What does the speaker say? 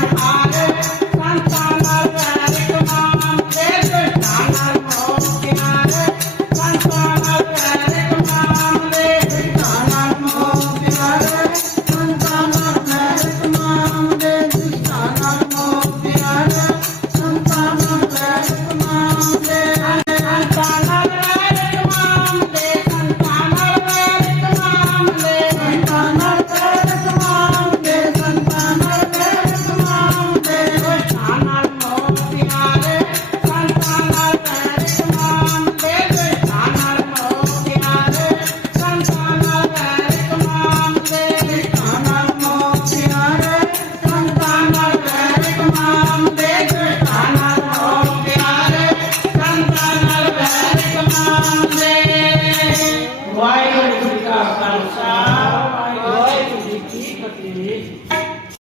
I